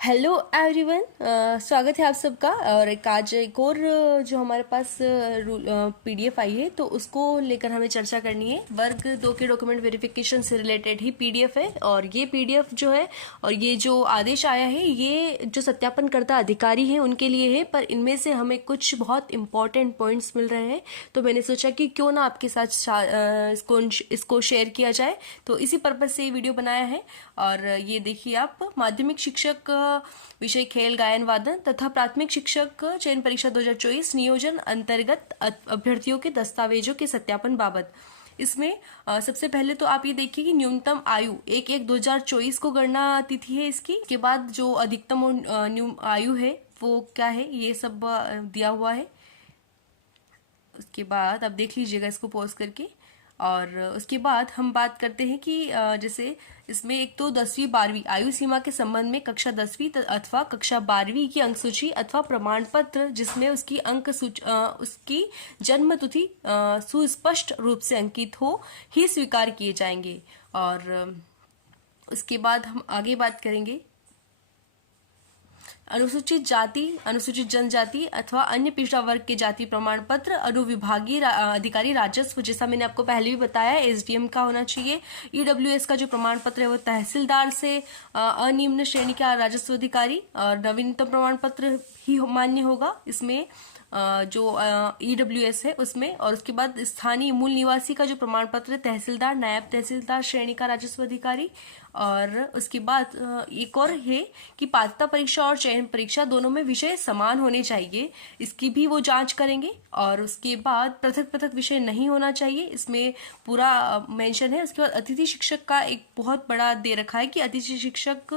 Hello everyone, स्वागत है आप सबका। और आज एक और जो हमारे पास पीडीएफ आई है तो उसको लेकर हमें चर्चा करनी है। वर्ग 2 के डॉक्यूमेंट वेरिफिकेशन से रिलेटेड ही पीडीएफ है। और ये पीडीएफ जो है और ये जो आदेश आया है ये जो सत्यापनकर्ता अधिकारी हैं उनके लिए है, पर इनमें से हमें कुछ बहुत इंपॉर्टेंट पॉइंट्स मिल रहे हैं। तो मैंने सोचा कि क्यों ना आपके साथ इसको शेयर किया जाए, तो इसी पर्पज से ये वीडियो बनाया है। और ये देखिए आप, माध्यमिक शिक्षक विषय खेल गायन वादन तथा प्राथमिक शिक्षक चयन परीक्षा 2024 नियोजन अंतर्गत अभ्यर्थियों के दस्तावेजों के सत्यापन बाबत। इसमें सबसे पहले तो आप ये देखिए कि न्यूनतम आयु 1/1/2024 को गणना तिथि है इसकी। के बाद जो अधिकतम आयु है वो क्या है, ये सब दिया हुआ है। उसके बाद आप देख लीजिएगा इसको पॉज करके। और उसके बाद हम बात करते हैं कि जैसे इसमें एक तो 10वीं 12वीं आयु सीमा के संबंध में कक्षा 10वीं अथवा कक्षा 12वीं की अंक सूची अथवा प्रमाण पत्र जिसमें उसकी उसकी जन्म तिथि सुस्पष्ट रूप से अंकित हो ही स्वीकार किए जाएंगे। और उसके बाद हम आगे बात करेंगे अनुसूचित जाति, अनुसूचित जनजाति अथवा अन्य पिछड़ा वर्ग के जाति प्रमाण पत्र अनुविभागीय अधिकारी राजस्व, जैसा मैंने आपको पहले भी बताया, एसडीएम का होना चाहिए। ईडब्ल्यूएस का जो प्रमाण पत्र है वो तहसीलदार से अनिम्न श्रेणी का राजस्व अधिकारी और नवीनतम प्रमाण पत्र ही मान्य होगा इसमें, जो ईडब्ल्यूएस है उसमें। और उसके बाद स्थानीय मूल निवासी का जो प्रमाण पत्र है तहसीलदार, नायब तहसीलदार श्रेणी का राजस्व अधिकारी। और उसके बाद एक और है कि पात्रता परीक्षा और चयन परीक्षा दोनों में विषय समान होने चाहिए, इसकी भी वो जांच करेंगे। और उसके बाद पृथक पृथक विषय नहीं होना चाहिए, इसमें पूरा मेंशन है। उसके बाद अतिथि शिक्षक का एक बहुत बड़ा दे रखा है कि अतिथि शिक्षक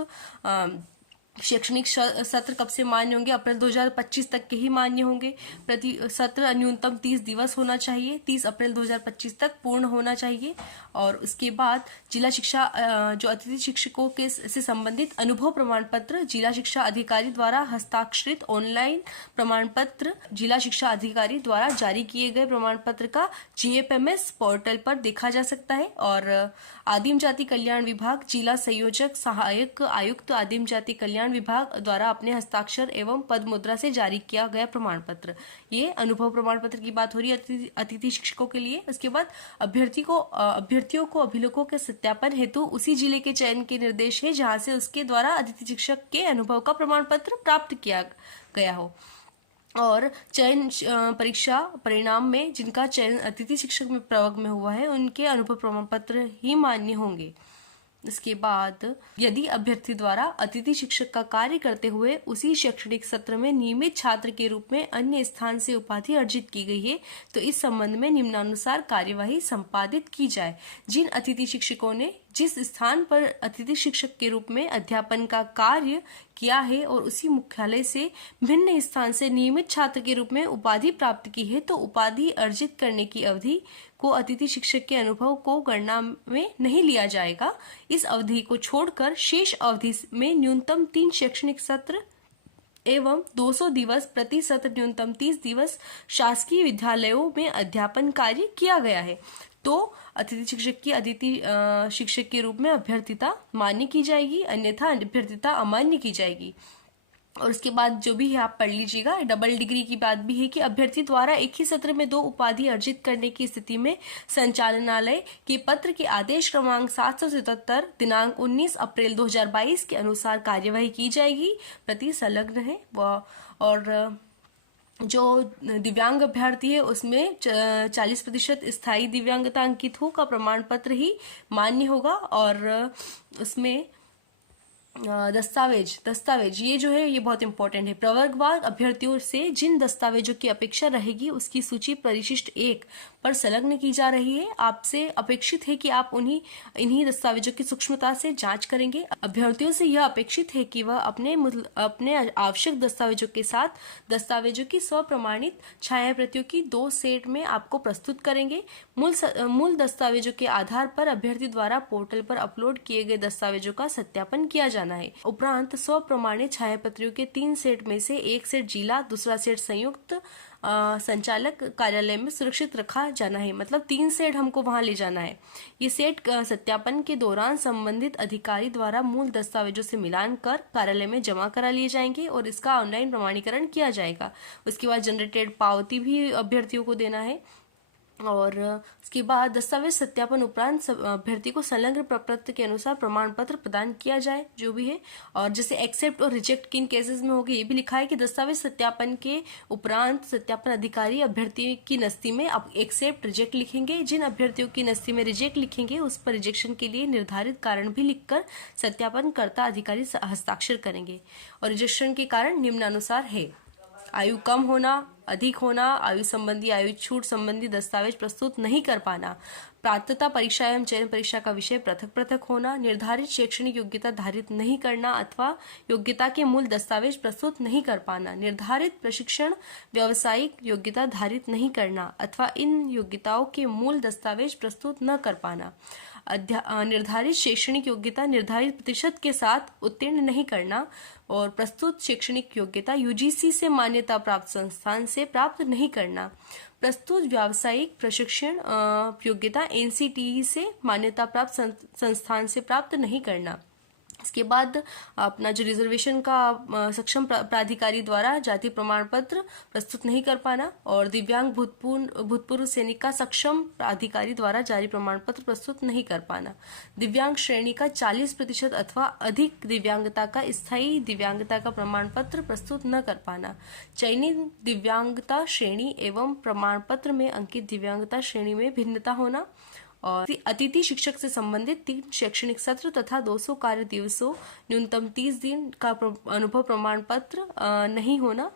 शैक्षणिक सत्र कब से मान्य होंगे, अप्रैल 2025 तक के ही मान्य होंगे। प्रति सत्र न्यूनतम 30 दिवस होना चाहिए, 30 अप्रैल 2025 तक पूर्ण होना चाहिए। और उसके बाद जिला शिक्षा जो अतिथि शिक्षकों के से संबंधित अनुभव प्रमाण पत्र जिला शिक्षा अधिकारी द्वारा हस्ताक्षरित ऑनलाइन प्रमाण पत्र जिला शिक्षा अधिकारी द्वारा जारी किए गए प्रमाण पत्र का जीएफएमएस पोर्टल पर देखा जा सकता है। और आदिम जाति कल्याण विभाग जिला संयोजक सहायक आयुक्त आदिम जाति कल्याण विभाग द्वारा अपने हस्ताक्षर एवं पद मुद्रा से जारी किया गया प्रमाण पत्र, ये अनुभव प्रमाण पत्र की बात हो रही है अतिथि शिक्षकों के लिए। उसके बाद अभ्यर्थियों को अभिलेखों के सत्यापन हेतु उसी जिले के चयन के निर्देश है जहां से उसके द्वारा अतिथि शिक्षक के अनुभव का प्रमाण पत्र प्राप्त किया गया हो। और चयन परीक्षा परिणाम में जिनका चयन अतिथि शिक्षक में प्रवर्ग में हुआ है उनके अनुभव प्रमाण पत्र ही मान्य होंगे। इसके बाद यदि अभ्यर्थी द्वारा अतिथि शिक्षक का कार्य करते हुए उसी शैक्षणिक सत्र में नियमित छात्र के रूप में अन्य स्थान से उपाधि अर्जित की गई है तो इस संबंध में निम्नानुसार कार्यवाही संपादित की जाए। जिन अतिथि शिक्षकों ने जिस स्थान पर अतिथि शिक्षक के रूप में अध्यापन का कार्य किया है और उसी मुख्यालय से भिन्न स्थान से नियमित छात्र के रूप में उपाधि प्राप्त की है तो उपाधि अर्जित करने की अवधि को अतिथि शिक्षक के अनुभव को गणना में नहीं लिया जाएगा। इस अवधि को छोड़कर शेष अवधि में न्यूनतम 3 शैक्षणिक सत्र एवं 200 दिवस प्रति सत्र न्यूनतम 30 दिवस शासकीय विद्यालयों में अध्यापन कार्य किया गया है तो अतिथि शिक्षक की अतिथि शिक्षक के रूप में अभ्यर्थिता मान्य की जाएगी, अन्यथा अभ्यर्थिता अमान्य की जाएगी। और उसके बाद जो भी है आप पढ़ लीजिएगा। डबल डिग्री की बात भी है कि अभ्यर्थी द्वारा एक ही सत्र में 2 उपाधि अर्जित करने की स्थिति में संचालनालय के पत्र के आदेश क्रमांक 777 दिनांक 19 अप्रैल 2022 के अनुसार कार्यवाही की जाएगी। प्रति संलग्न है और जो दिव्यांग अभ्यर्थी है उसमें 40% स्थायी दिव्यांगता अंकित हो का प्रमाण पत्र ही मान्य होगा। और उसमें दस्तावेज ये जो है ये बहुत इंपॉर्टेंट है। प्रवर्गवार अभ्यर्थियों से जिन दस्तावेजों की अपेक्षा रहेगी उसकी सूची परिशिष्ट 1 पर संलग्न की जा रही है। आपसे अपेक्षित है कि आप इन्हीं दस्तावेजों की सूक्ष्मता से जांच करेंगे। अभ्यर्थियों से यह अपेक्षित है कि वह अपने आवश्यक दस्तावेजों के साथ दस्तावेजों की स्वप्रमाणित छायाप्रतियों की 2 सेट में आपको प्रस्तुत करेंगे। मूल दस्तावेजों के आधार पर अभ्यर्थी द्वारा पोर्टल पर अपलोड किए गए दस्तावेजों का सत्यापन किया जाना है। उपरांत स्वप्रमाणित छायापत्रियों के 3 सेट में से एक सेट जिला, दूसरा सेट संयुक्त संचालक कार्यालय में सुरक्षित रखा जाना है। मतलब 3 सेट हमको वहां ले जाना है। ये सेट सत्यापन के दौरान संबंधित अधिकारी द्वारा मूल दस्तावेजों से मिलान कर कार्यालय में जमा करा लिए जाएंगे और इसका ऑनलाइन प्रमाणीकरण किया जाएगा। उसके बाद जनरेटेड पावती भी अभ्यर्थियों को देना है। और उसके बाद दस्तावेज सत्यापन उपरांत अभ्यर्थी को संलग्न प्रपत्र के अनुसार प्रमाण पत्र प्रदान किया जाए, जो भी है। और जैसे एक्सेप्ट और रिजेक्ट किन केसेस में होगी ये भी लिखा है कि दस्तावेज सत्यापन के उपरांत सत्यापन अधिकारी अभ्यर्थी की नस्ती में अब एक्सेप्ट रिजेक्ट लिखेंगे। जिन अभ्यर्थियों की नस्ती में रिजेक्ट लिखेंगे उस पर रिजेक्शन के लिए निर्धारित कारण भी लिखकर सत्यापनकर्ता अधिकारी हस्ताक्षर करेंगे। और रिजेक्शन के कारण निम्नानुसार है: आयु कम होना, अधिक होना, आयु संबंधी आयु छूट संबंधी दस्तावेज प्रस्तुत नहीं कर पाना, पात्रता परीक्षा एवं चयन परीक्षा का विषय पृथक पृथक होना, निर्धारित शैक्षणिक योग्यता धारित नहीं करना अथवा योग्यता के मूल दस्तावेज प्रस्तुत नहीं कर पाना, निर्धारित प्रशिक्षण व्यावसायिक योग्यता धारित नहीं करना अथवा इन योग्यताओं के मूल दस्तावेज प्रस्तुत न कर पाना, निर्धारित शैक्षणिक योग्यता निर्धारित प्रतिशत के साथ उत्तीर्ण नहीं करना और प्रस्तुत शैक्षणिक योग्यता यूजीसी से मान्यता प्राप्त संस्थान से प्राप्त नहीं करना, प्रस्तुत व्यावसायिक प्रशिक्षण योग्यता एनसीटीई से मान्यता प्राप्त संस्थान से प्राप्त नहीं करना। इसके बाद अपना जो रिजर्वेशन का सक्षम प्राधिकारी द्वारा जाति प्रमाण पत्र प्रस्तुत नहीं कर पाना और दिव्यांग भूतपूर्व सैनिक का सक्षम प्राधिकारी द्वारा जारी प्रमाण पत्र प्रस्तुत नहीं कर पाना, दिव्यांग श्रेणी का 40% अथवा अधिक दिव्यांगता का स्थायी दिव्यांगता का प्रमाण पत्र प्रस्तुत न कर पाना, चयनित दिव्यांगता श्रेणी एवं प्रमाण पत्र में अंकित दिव्यांगता श्रेणी में भिन्नता होना और अतिथि शिक्षक से संबंधित 3 शैक्षणिक सत्र तथा 200 कार्य दिवसों न्यूनतम 30 दिन का अनुभव प्रमाण पत्र नहीं होना।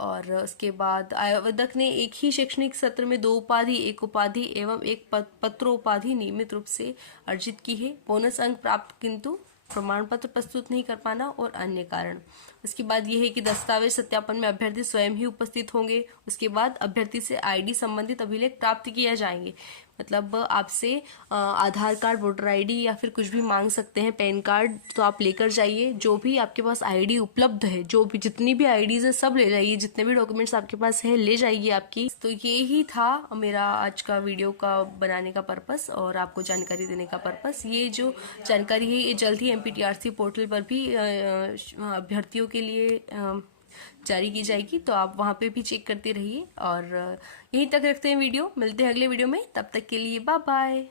और उसके बाद आवेदक ने एक ही शैक्षणिक सत्र में 2 उपाधि, 1 उपाधि एवं 1 पत्रोपाधि नियमित रूप से अर्जित की है। बोनस अंक प्राप्त किंतु प्रमाण पत्र प्रस्तुत नहीं कर पाना और अन्य कारण। उसके बाद यह है कि दस्तावेज सत्यापन में अभ्यर्थी स्वयं ही उपस्थित होंगे। उसके बाद अभ्यर्थी से आईडी संबंधित अभिलेख प्राप्त किया जाएंगे। मतलब आपसे आधार कार्ड, वोटर आईडी या फिर कुछ भी मांग सकते हैं, पैन कार्ड, तो आप लेकर जाइए। जो भी आपके पास आईडी उपलब्ध है, जो भी जितनी भी आईडीज है सब ले जाइए, जितने भी डॉक्यूमेंट्स आपके पास है ले जाइए आपकी। तो ये ही था मेरा आज का वीडियो का बनाने का पर्पस और आपको जानकारी देने का पर्पस। ये जो जानकारी है ये जल्द ही एमपीटीआरसी पोर्टल पर भी अभ्यर्थियों के लिए जारी की जाएगी, तो आप वहां पे भी चेक करते रहिए। और यहीं तक रखते हैं वीडियो, मिलते हैं अगले वीडियो में, तब तक के लिए बाय बाय।